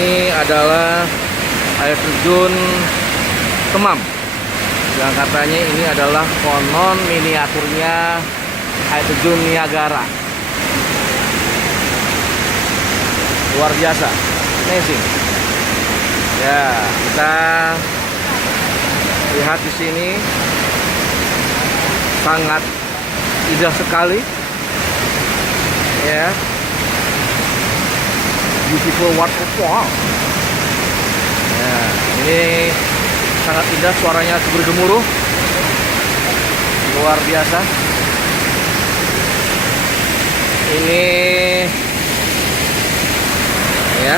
Ini adalah air terjun Kemam, yang katanya ini adalah konon miniaturnya air terjun Niagara. Luar biasa, amazing. Ya, kita lihat di sini sangat indah sekali. Ya, beautiful waterfall. Ya, ini sangat indah, suaranya bergemuruh, luar biasa. Ini ya